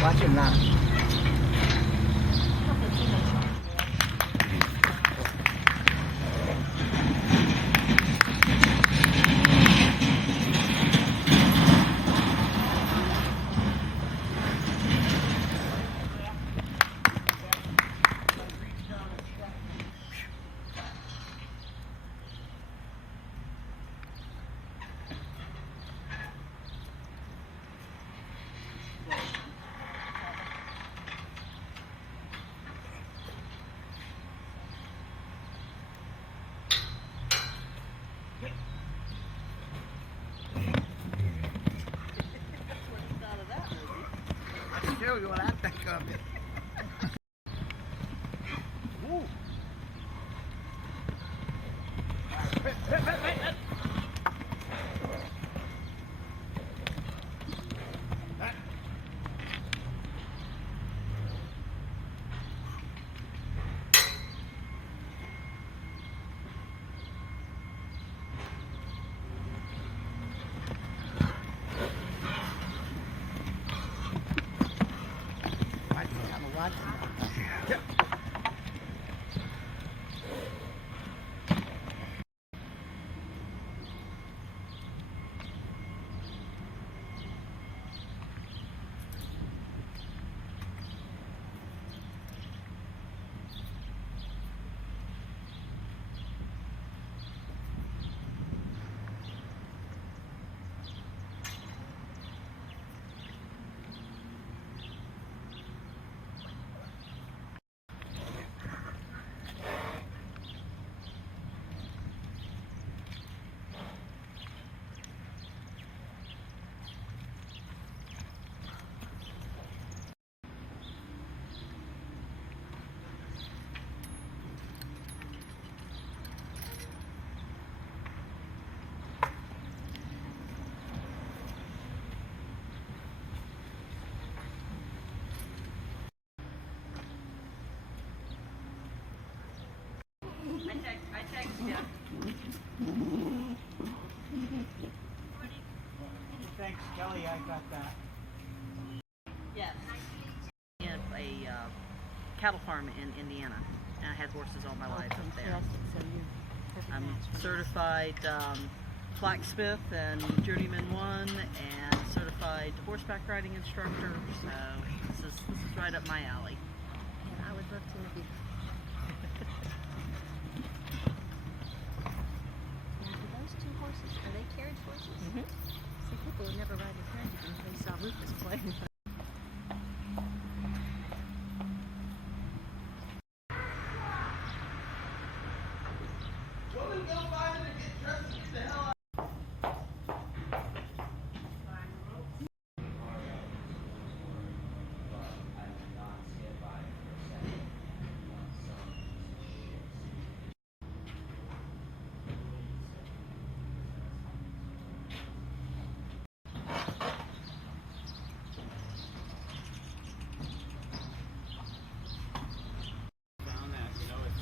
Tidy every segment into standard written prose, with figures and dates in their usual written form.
Watch him now. Show you what I think of it. Ooh. What? Yeah. I text you. Thanks, Kelly. I got that. Yes. In a cattle farm in Indiana, and I had horses all my life up there. I'm certified blacksmith and journeyman 1, and certified horseback riding instructor. So this is right up my alley. And I would love to interview. Now, do those two horses, are they carriage horses? Mm-hmm. See, people would never ride a carriage until they saw Rufus playing.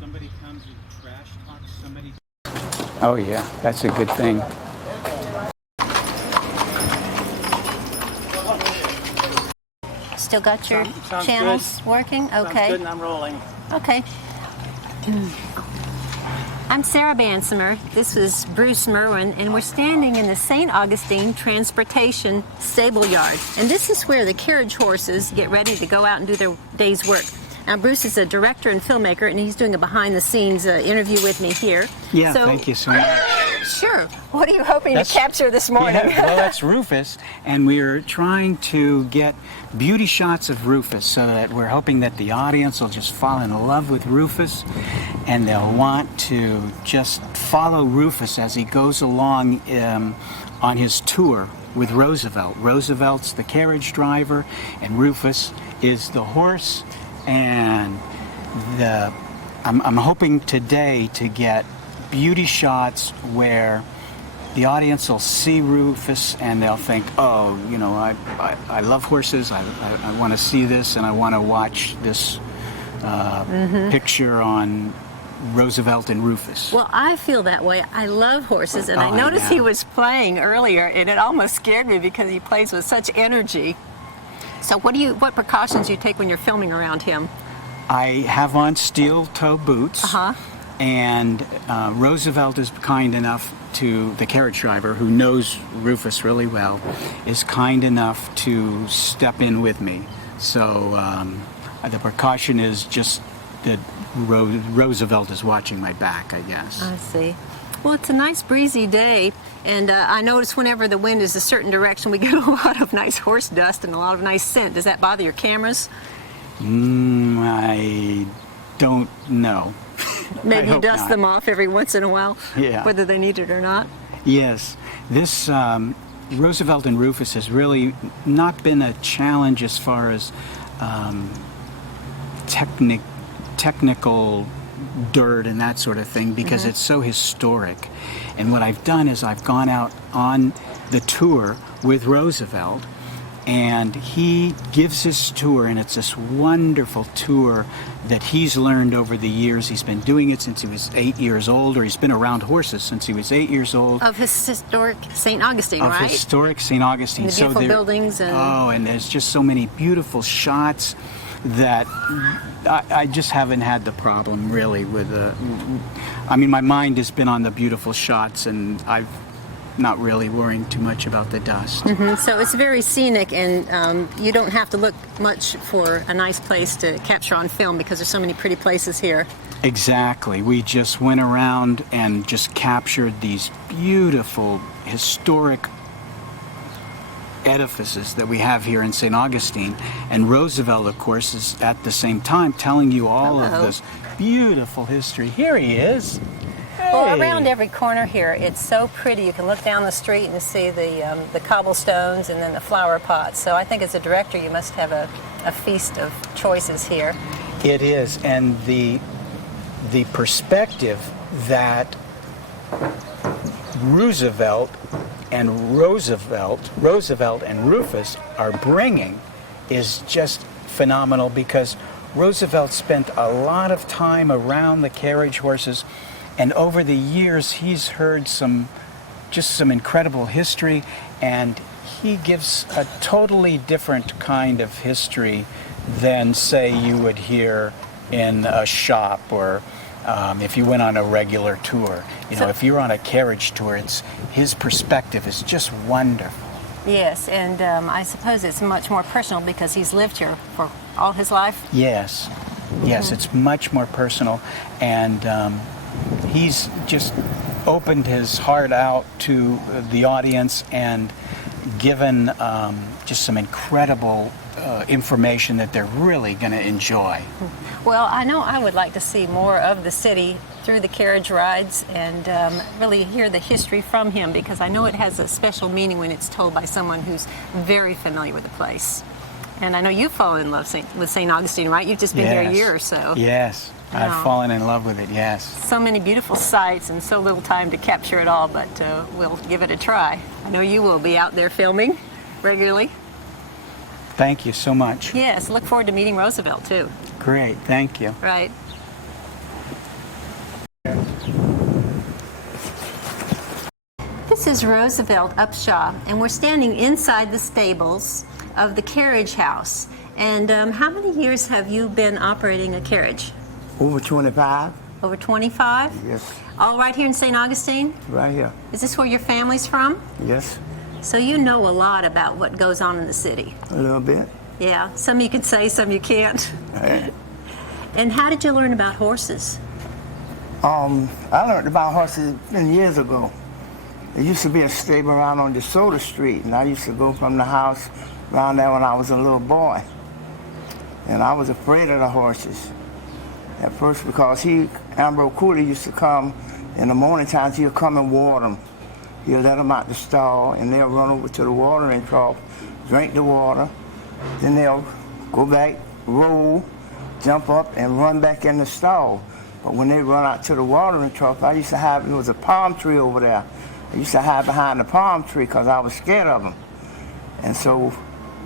Somebody comes and trash talks somebody. Oh yeah, that's a good thing. Still got your Sounds channels good. working? Sounds Okay. good, and I'm rolling. Okay. I'm Sarah Bansimer. This is Bruce Merwin, and we're standing in the St. Augustine Transportation Stable Yard. And this is where the carriage horses get ready to go out and do their day's work. Now, Bruce is a director and filmmaker, and he's doing a behind-the-scenes interview with me here. Yeah, so, thank you so much. Sure. What are you hoping to capture this morning? Yeah, well, that's Rufus, and we're trying to get beauty shots of Rufus so that we're hoping that the audience will just fall in love with Rufus, and they'll want to just follow Rufus as he goes along on his tour with Roosevelt. Roosevelt's the carriage driver, and Rufus is the horse. And I'm hoping today to get beauty shots where the audience will see Rufus and they'll think, oh, you know, I love horses, I want to see this, and I want to watch this picture on Roosevelt and Rufus. Well, I feel that way. I love horses, and I noticed he was playing earlier, and it almost scared me because he plays with such energy. So what precautions do you take when you're filming around him? I have on steel toe boots. Uh-huh. And Roosevelt is kind enough to, the carriage driver who knows Rufus really well, is kind enough to step in with me. So the precaution is just that Roosevelt is watching my back, I guess. I see. Well, it's a nice breezy day, and I notice whenever the wind is a certain direction, we get a lot of nice horse dust and a lot of nice scent. Does that bother your cameras? I don't know. Maybe I you hope dust not. them off every once in a while, Yeah. whether they need it or not. Yes, this Roosevelt and Rufus has really not been a challenge as far as technical dirt and that sort of thing, because it's so historic. And what I've done is I've gone out on the tour with Roosevelt, and he gives his tour, and it's this wonderful tour that he's learned over the years. He's been doing it since he was 8 years old, or he's been around horses since he was 8 years old. Of his historic St. Augustine, Of right? historic St. Augustine. And the beautiful there- buildings and- Oh, and there's just so many beautiful shots that I just haven't had the problem really with the. I mean, my mind has been on the beautiful shots, and I've not really worrying too much about the dust. So it's very scenic, and you don't have to look much for a nice place to capture on film because there's so many pretty places here. Exactly. We just went around and just captured these beautiful historic edifices that we have here in St. Augustine, and Roosevelt, of course, is at the same time telling you all Hello. of this beautiful history. Here he is. Well, Hey. around every corner here, it's so pretty. You can look down the street and see the cobblestones and then the flower pots. So I think as a director, you must have a feast of choices here. It is, and the perspective that Roosevelt and Rufus are bringing is just phenomenal, because Roosevelt spent a lot of time around the carriage horses, and over the years he's heard some incredible history, and he gives a totally different kind of history than, say, you would hear in a shop, or if you went on a regular tour. You know, if you're on a carriage tour, his perspective is just wonderful. Yes, and I suppose it's much more personal because he's lived here for all his life. Yes, yes, it's much more personal, and he's just opened his heart out to the audience and given just some incredible information that they're really going to enjoy. Well, I know I would like to see more of the city through the carriage rides and really hear the history from him, because I know it has a special meaning when it's told by someone who's very familiar with the place. And I know you've fallen in love with St. Augustine, right? You've just been here a year or so. Yes, I've Wow. fallen in love with it, yes. So many beautiful sights and so little time to capture it all, but we'll give it a try. I know you will be out there filming regularly. Thank you so much. Yes, look forward to meeting Roosevelt too. Great, thank you. Right. This is Roosevelt Upshaw, and we're standing inside the stables of the carriage house. And how many years have you been operating a carriage? Over 25? Over 25? Yes, All right here in St. Augustine? right here. Is this where your family's from? Yes, So you know a lot about what goes on in the city. a little bit. Yeah, some you can say, some you can't. And how did you learn about horses? I learned about horses many years ago. There used to be a stable around on DeSoto Street, and I used to go from the house around there when I was a little boy. And I was afraid of the horses at first, because Ambrose Cooley used to come in the morning times. He'll come and water them. He'll let them out the stall, and they'll run over to the watering trough, drink the water, then they'll go back, roll, jump up, and run back in the stall. But when they run out to the watering trough, I used to have, there was a palm tree over there. I used to hide behind the palm tree because I was scared of them. And so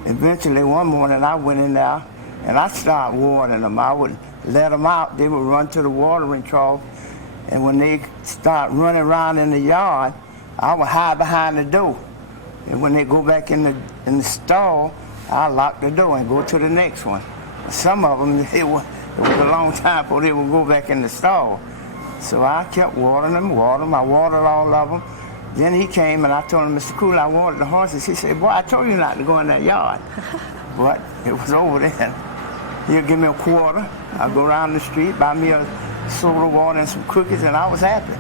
eventually one morning I went in there and I started watering them. I would let them out, they would run to the watering trough, and when they start running around in the yard, I would hide behind the door. And when they go back in the stall, I lock the door and go to the next one. Some of them, it was a long time before they would go back in the stall. So I kept watering them. I watered all of them. Then he came and I told him, Mr. Cool, I watered the horses. He said, boy, I told you not to go in that yard. But it was over then. He'll give me a quarter. I'll go around the street, buy me a soda water and some cookies, and I was happy.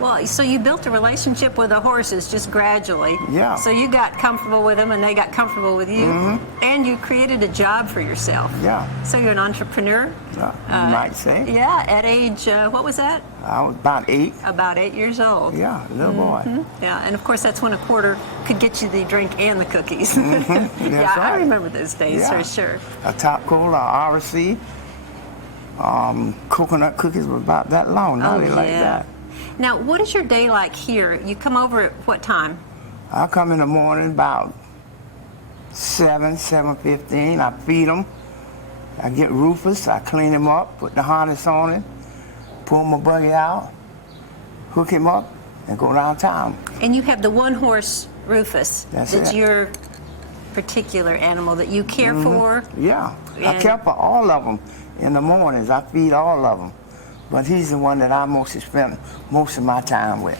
Well, so you built a relationship with the horses just gradually. Yeah. So you got comfortable with them and they got comfortable with you. And you created a job for yourself. Yeah. So you're an entrepreneur. You might say. Yeah, at age, what was that? I was about 8. About 8 years old. Yeah, little boy. Yeah, and of course that's when a quarter could get you the drink and the cookies. That's Yeah, I right. remember those days Yeah. for sure. A top cola, a RC, coconut cookies were about that long. Now they like that. Now, what is your day like here? You come over at what time? I come in the morning about 7:15. I feed them. I get Rufus. I clean him up, put the harness on him, pull my buggy out, hook him up, and go downtown. And you have the one horse Rufus. That's That's it. your particular animal that you care for. Yeah, I And- care for all of them in the mornings. I feed all of them. But he's the one that I mostly spend most of my time with.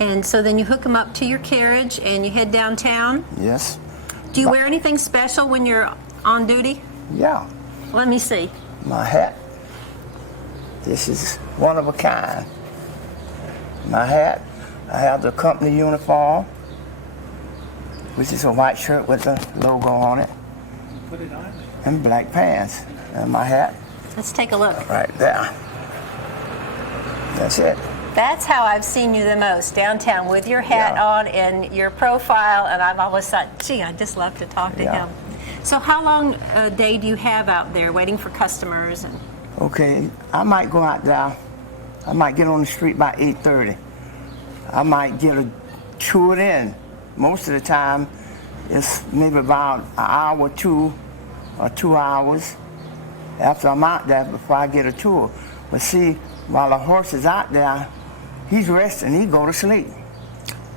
And so then you hook them up to your carriage and you head downtown. Yes? Do you wear anything special when you're on duty? Yeah. Let me see. My hat. This is one of a kind. My hat. I have the company uniform, which is a white shirt with the logo on it. Put it on. And black pants. And my hat Let's take a look. right there. That's it. That's how I've seen you the most, downtown with your hat Yeah. on and your profile, and I've always thought, gee, I'd just love to talk to Yeah. him. So how long a day do you have out there waiting for customers? And Okay, I might go out there. I might get on the street by 8:30. I might get a tour in. Most of the time, it's maybe about an hour or 2 hours after I'm out there before I get a tour. But see, while the horse is out there, he's resting. He go to sleep.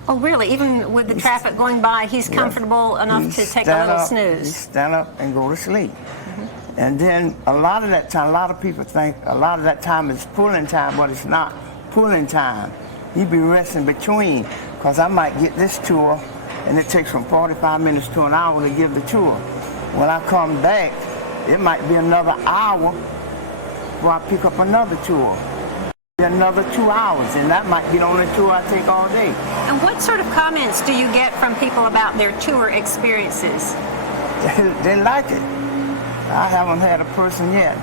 oh, really? Even with the traffic going by, he's comfortable enough He to take a stand little up, He snooze? stand up and go to sleep. And then a lot of that time, a lot of people think a lot of that time is pulling time, but it's not pulling time. He be resting between, because I might get this tour, and it takes from 45 minutes to an hour to give the tour. When I come back, it might be another hour before I pick up another tour. Another 2 hours, and that might be the only tour I take all day. And what sort of comments do you get from people about their tour experiences? They like it. I haven't had a person yet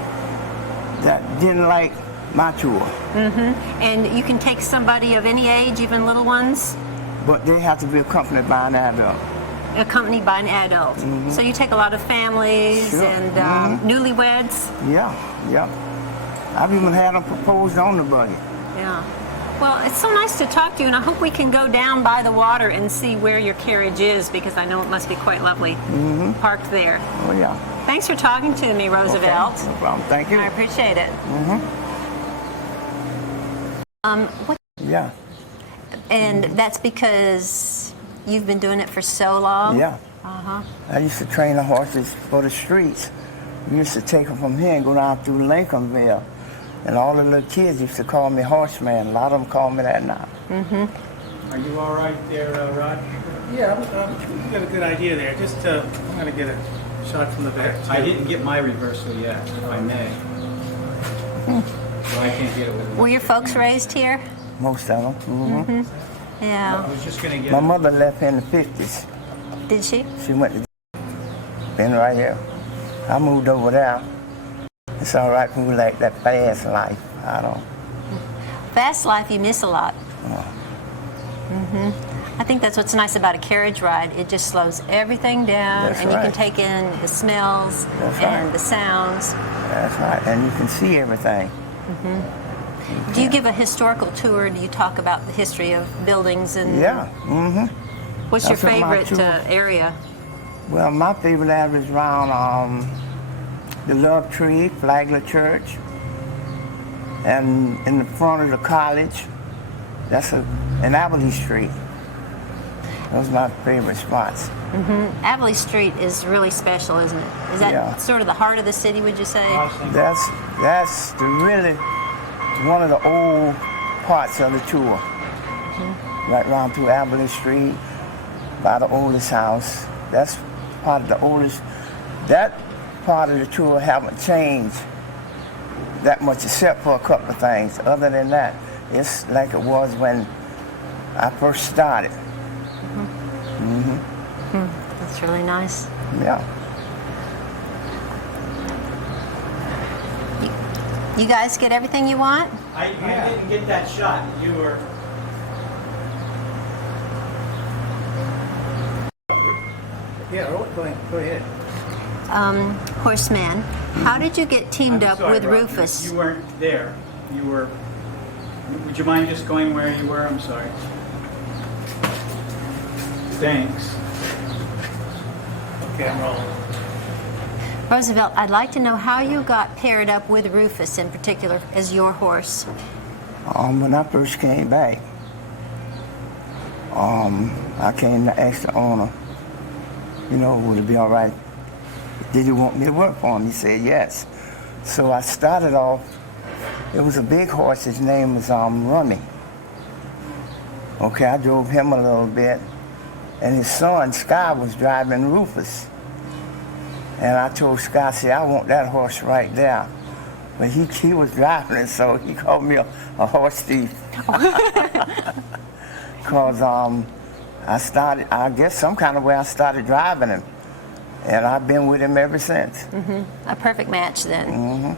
that didn't like my tour. And you can take somebody of any age, even little ones, But they have to be accompanied by an adult. accompanied by an adult. So you take a lot of families Sure. and newlyweds. Yeah. I've even had them proposed on the buggy. Yeah. Well, it's so nice to talk to you, and I hope we can go down by the water and see where your carriage is, because I know it must be quite lovely parked there. Oh, yeah. Thanks for talking to me, Roosevelt. Okay, no problem. Thank you. I appreciate it. What, Yeah. and that's because you've been doing it for so long? Yeah. I used to train the horses for the streets. We used to take them from here and go down through Lincolnville. And all the little kids used to call me Horseman. A lot of them call me that now. Are you all right there, Rod? Yeah, you got a good idea there. Just, I'm going to get a shot from the back. I didn't get my reversal yet, if I may. So I can't get it with Were your folks raised here? Most of them. I Yeah. was just going to get My mother left here in the 50s. Did she? She went to been right here. I moved over there. It's all right for like that fast life. I don't. Fast life, you miss a lot. I think that's what's nice about a carriage ride. It just slows everything down, That's and you can right. take in the smells That's and right. the sounds. That's right. And you can see everything. Do you give a historical tour? Do you talk about the history of buildings and Yeah. what's your That's what my favorite tour- area? Well, my favorite area is around the Love Tree, Flagler Church, and in the front of the college. That's in Abilene Street. Those are my favorite spots. Avley Street is really special, isn't it? Is that Yeah. sort of the heart of the city, would you say? That's really one of the old parts of the tour. Right round through Abilene Street, by the oldest house. That's part of the oldest. That part of the tour haven't changed that much, except for a couple of things. Other than that, it's like it was when I first started. That's really nice. Yeah. You guys get everything you want? I didn't get that shot. You were. Yeah, go ahead. Horseman, how did you get teamed I'm up sorry, with Rob, Rufus? You weren't there. You were. Would you mind just going where you were? I'm sorry. Thanks. Okay, I'm rolling. Roosevelt, I'd like to know how you got paired up with Rufus in particular as your horse. When I first came back, I came to ask the owner, would it be all right? Did he want me to work for him? He said yes. So I started off, it was a big horse, his name was Rummy. Okay, I drove him a little bit, and his son, Sky, was driving Rufus. And I told Sky, I want that horse right there. But he was driving it, so he called me a horse thief. Because I guess some kind of way I started driving him. And I've been with him ever since. A perfect match then.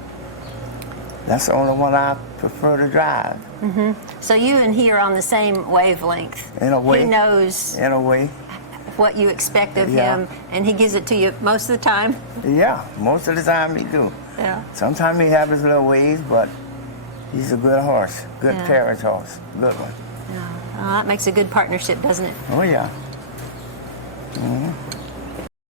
That's the only one I prefer to drive. So you and he are on the same wavelength. In a way. He knows In a way. what you expect of Yeah. him, and he gives it to you most of the time. Yeah, most of the time he do. Yeah. Sometimes he have his little ways, but he's a good horse. Good Yeah. carriage horse. Good one. Well, that makes a good partnership, doesn't it? Oh, yeah.